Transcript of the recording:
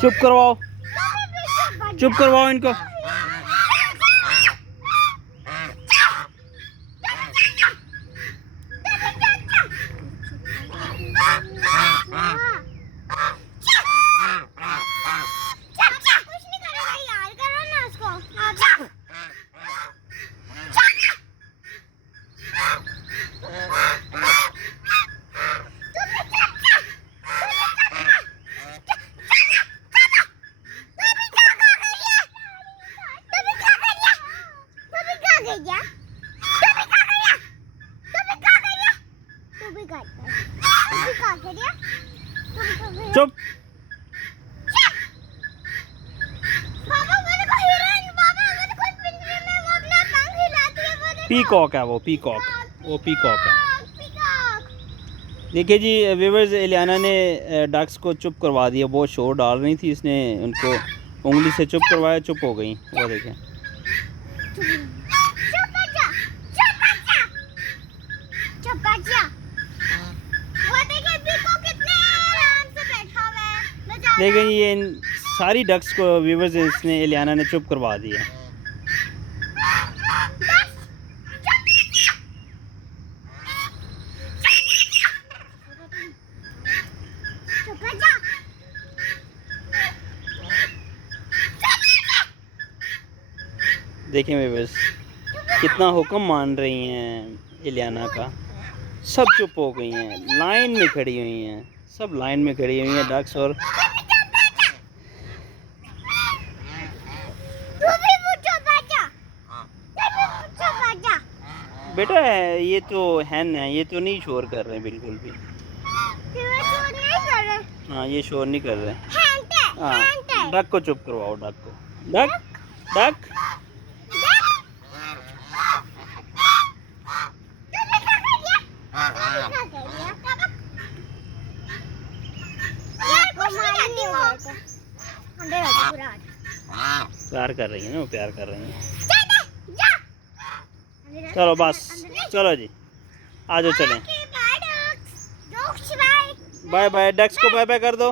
चुप करवाओ, चुप करवाओ इनको। चुप। पीकॉक है वो, पीकॉक, वो पीकॉक है। देखिए जी व्यूअर्स, इलियाना ने डक्स को चुप करवा दिया। बहुत शोर डाल रही थी, इसने उनको उंगली से चुप करवाया, चुप हो गई। वो देखें, देखें ये इन सारी डक्स को व्यूअर्स इसने इलियाना ने चुप करवा दिया। देखें व्यूअर्स कितना हुक्म मान रही हैं इलियाना का। सब चुप हो गई हैं, लाइन में खड़ी हुई हैं, सब लाइन में खड़ी हुई हैं डक्स। और बेटा ये तो हैन है, ये तो नहीं शोर कर रहे हैं बिल्कुल भी। हाँ ये शोर नहीं कर रहे। हाँ डक को चुप करवाओ, डक को। डक डक प्यार कर रही है ना, वो प्यार कर रही है। चलो बस, चलो जी आ जाओ, चलें। बाय बाय, डक्स को बाय बाय कर दो।